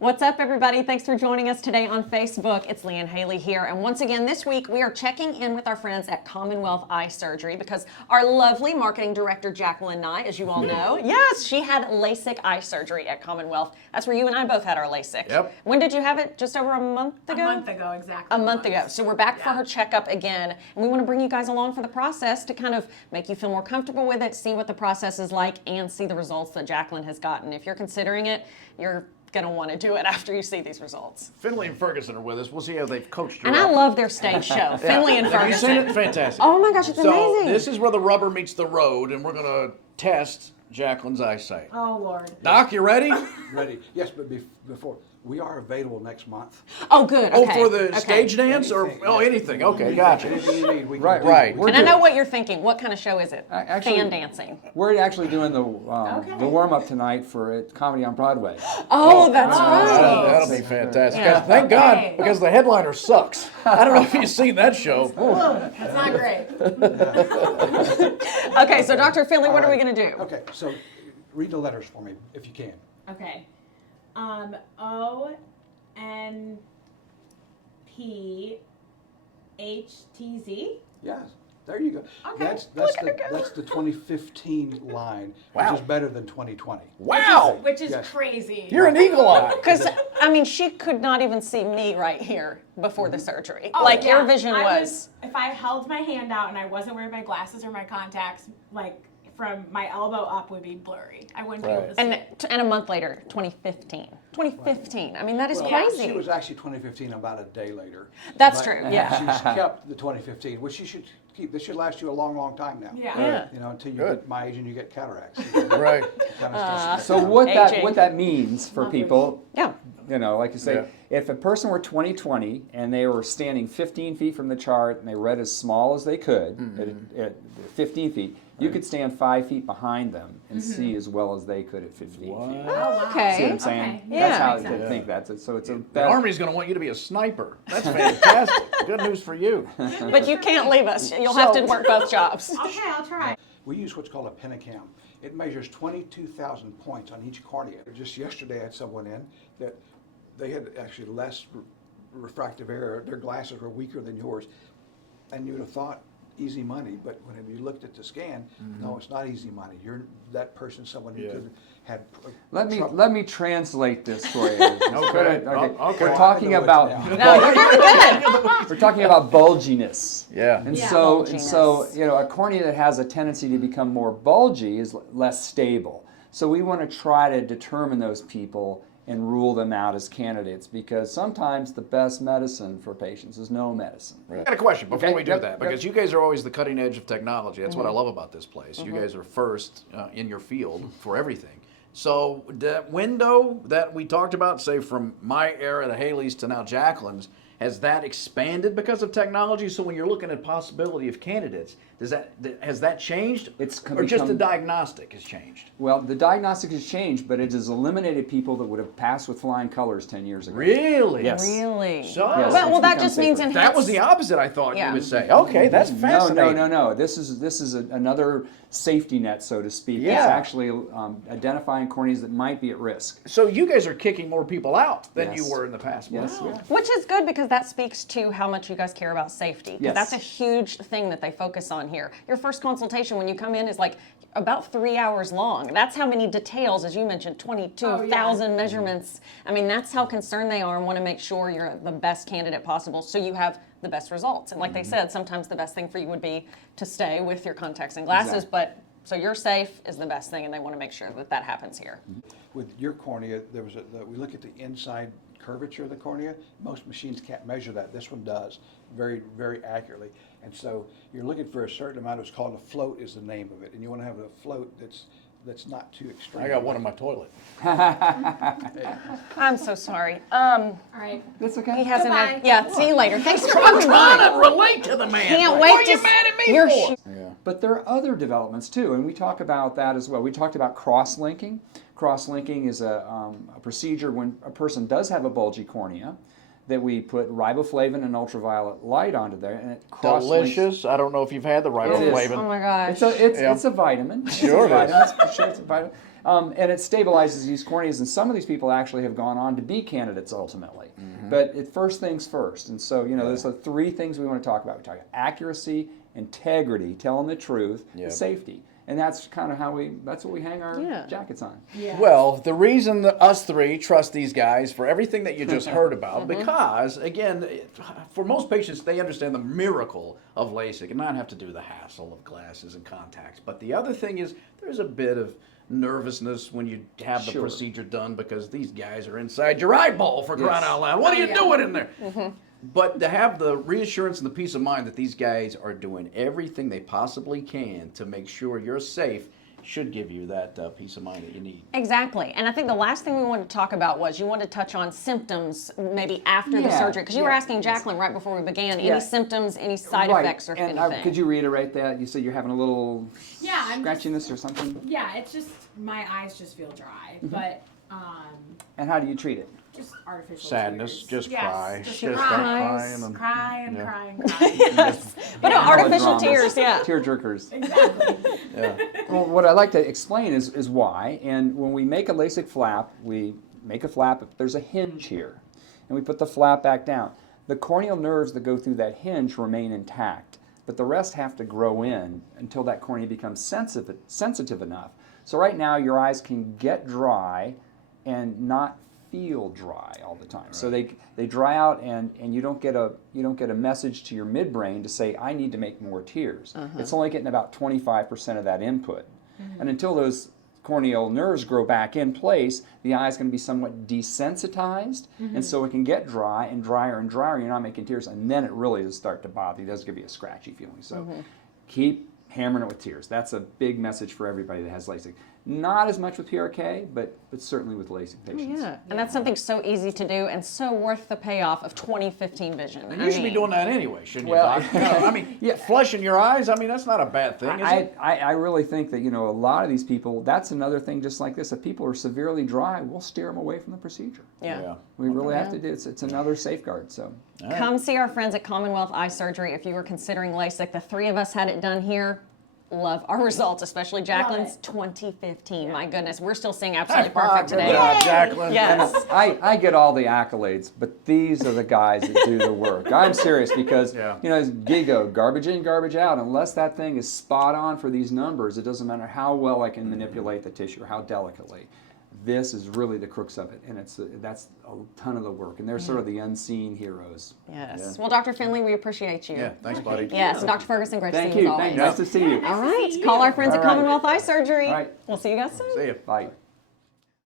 What's up, everybody? Thanks for joining us today on Facebook. It's Lee and Hayley here. And once again, this week, we are checking in with our friends at Commonwealth Eye Surgery because our lovely marketing director, Jacqueline ENJOY, as you all know, yes, she had LASIK eye surgery at Commonwealth. That's where you and I both had our LASIK. Yep. When did you have it? Just over a month ago? A month ago, exactly. A month ago. So we're back for her checkup again. And we want to bring you guys along for the process to kind of make you feel more comfortable with it, see what the process is like, and see the results that Jacqueline has gotten. If you're considering it, you're going to want to do it after you see these results. Finley and Ferguson are with us. We'll see how they've coached her And up. I love their stage show, Finley and Have you Ferguson. seen it? Fantastic. Oh my gosh, it's amazing. So this is where the rubber meets the road, and we're going to test Jacqueline's eyesight. Oh, Lord. Doc, you ready? Ready. Yes, but before, we are available next month. Oh, good. Oh, Okay. for the Okay. stage dance? Anything. Or anything. Okay, gotcha. Anything you need, we can Right, do. right. And I know what you're thinking. What kind of show is it? Actually- Fan dancing. We're actually doing the Okay. warm-up tonight for Comedy on Broadway. Oh, that's right. That'll be fantastic. Yeah. Thank God, Okay. because the headliner sucks. I don't know if you've seen that show. That's not great. Okay, so Dr. Finley, what are we going to do? Okay, so read the letters for me, if you can. Okay. ONPHTZ. Yes, there you go. Okay. That's the 2015 line, Wow. which is better than 2020. Wow. Which is Yes. crazy. You're an eagle eye. Because, I mean, she could not even see me right here before the surgery. Oh, Like, yeah. your vision I was... If I held my hand out and I wasn't wearing my glasses or my contacts, like from my elbow up would be blurry. I wouldn't be able to see it. And a month later, 2015. 2015. I mean, that is Well, crazy. She was actually 2015 about a day later. That's But true, yeah. She's kept the 2015, which she should keep. This should last you a long, long time now. Yeah. Yeah. You know, until you Good. get my age and you get cataracts. Right. Kind of stuff. So what Aging. that means for Lovely. people, Yeah. you know, like you say, Yeah. if a person were 20/20 and they were standing 15 feet from the chart and they read as small as they could at 15 feet, you could stand 5 feet behind them and see as well as they could at 15 feet. Oh, wow. Okay. See what I'm saying? Okay. Yeah. That's how Makes I sense. think that's it. So it's a The better. Army's going to want you to be a sniper. That's fantastic. Good news for you. But you can't leave us. You'll have to work both jobs. Okay, I'll try. We use what's called a Pentacam. It measures 22,000 points on each cornea. Just yesterday I had someone in that they had actually less refractive error. Their glasses were weaker than yours. And you would have thought easy money, but when you looked at the scan, no, it's not easy money. You're that person, someone who Yeah. could have Let me translate this for you. Okay. Okay. Oh, okay. We're talking I know about it's No, you're doing good. we're talking about bulginess. Yeah. And Yeah. so, Bulginess. you know, a cornea that has a tendency to become more bulgy is less stable. So we want to try to determine those people and rule them out as candidates because sometimes the best medicine for patients is no medicine. I got a question before Okay, we do yep, that, yep. because you guys are always the cutting edge of technology. That's what I love about this place. You guys are first in your field for everything. So that window that we talked about, say from my era to Haley's to now Jacqueline's, has that expanded because of technology? So when you're looking at possibility of candidates, has that changed? It's or just the become- diagnostic has changed? Well, the diagnostic has changed, but it has eliminated people that would have passed with flying colors 10 years ago. Really? Yes. Really? So Yes. Well, it's that become just means safer. enhanced. that was the opposite I thought Yeah. you would say. Okay, that's fascinating. No. This is another safety net, so to speak. Yeah. It's actually identifying corneas that might be at risk. So you guys are kicking more people out than Yes. you were in the past. Yes. Wow. Yeah. Which is good because that speaks to how much you guys care about safety. 'Cause Yes. that's a huge thing that they focus on here. Your first consultation when you come in is like about 3 hours long. That's how many details, as you mentioned, 22,000 measurements. I mean, that's how concerned they are and want to make sure you're the best candidate possible so you have the best results. And like they said, sometimes the best thing for you would be to stay with your contacts and glasses, Exactly. but so you're safe is the best thing and they want to make sure that that happens here. With your cornea, we look at the inside curvature of the cornea. Most machines can't measure that. This one does very, very accurately. And so you're looking for a certain amount. It's called a float is the name of it. And you want to have a float that's not too extreme. I got one in my toilet. I'm so sorry. All right. That's okay. He hasn't Goodbye. had, yeah, see you later. Thanks for I'm coming by. trying to relate to the man. Can't What wait are to you mad at me you're for? But there are other developments too, and we talk about that as well. We talked about cross-linking. Cross-linking is a procedure when a person does have a bulgy cornea that we put riboflavin and ultraviolet light onto there, and it cross-links. Delicious. I don't know if you've had the It is. Oh riboflavin. my gosh. It's a vitamin. Sure it's a it is. vitamin. For sure it's a vitamin. And it stabilizes these corneas, and some of these people actually have gone on to be candidates ultimately. But first things first, and so there's the three things we want to talk about. We talk about accuracy, integrity, telling the truth, and safety. And that's kind of that's what we hang our jackets on. Yeah. Well, the reason that us three trust these guys for everything that you just heard about, because, again, for most patients, they understand the miracle of LASIK and not have to do the hassle of glasses and contacts. But the other thing is there's a bit of nervousness when you have the procedure done because these guys are inside your eyeball, for crying out loud. What are you doing in there? But to have the reassurance and the peace of mind that these guys are doing everything they possibly can to make sure you're safe should give you that peace of mind that you need. Exactly. And I think the last thing we wanted to talk about was you wanted to touch on symptoms maybe after the surgery. Because you were asking Jacqueline right before we began, any symptoms, any side effects or anything. Could you reiterate that? You said you're having a little scratchiness or something? Yeah, it's just, my eyes just feel dry. But, and how do you treat it? just artificial Sadness, tears. just Yes, cry. just Just cry. start crying and- Cry and Yeah. cry and cry. Yes. But no, artificial tears, Tear jerkers. Exactly. Well, what I like to explain is why. And when we make a LASIK flap, we make a flap. There's a hinge here, and we put the flap back down. The corneal nerves that go through that hinge remain intact, but the rest have to grow in until that cornea becomes sensitive enough. So right now, your eyes can get dry and not feel dry all the time. Right. So they dry out, and you don't get a message to your midbrain to say I need to make more tears. It's only getting about 25% of that input, and until those corneal nerves grow back in place, the eye is going to be somewhat desensitized, and so it can get dry and drier and drier. You're not making tears, and then it really does start to bother you. It does give you a scratchy feeling. So keep hammering it with tears. That's a big message for everybody that has LASIK. Not as much with PRK, but certainly with LASIK patients. Yeah, and that's something so easy to do and so worth the payoff of 20/15 vision. And you should be doing that anyway, shouldn't you, Well, Doc? I mean, flushing your eyes, I mean, that's not a bad thing, is it? I really think that, a lot of these people, that's another thing just like this. If people are severely dry, we'll steer them away from the procedure. Yeah. We really have to do it. It's another safeguard. So Come see our friends at Commonwealth Eye Surgery if you were considering LASIK. The three of us had it done here. Love our results, especially Jacqueline's 2015. My goodness, we're still seeing absolutely perfect today. Good job, Jacqueline. Yes. I get all the accolades, but these are the guys that do the work. I'm serious because, it's GIGO, garbage in, garbage out. Unless that thing is spot on for these numbers, it doesn't matter how well I can manipulate the tissue or how delicately. This is really the crux of it, and that's a ton of the work, and they're sort of the unseen heroes. Yes. Yeah. Well, Dr. Finley, we appreciate you. Yeah, thanks, buddy. Yes, and Dr. Ferguson, great to Thank see you you. as always. Nice to see you. All right, call our friends at All right. Commonwealth Eye Surgery. All right. We'll see you guys soon. See you. Bye.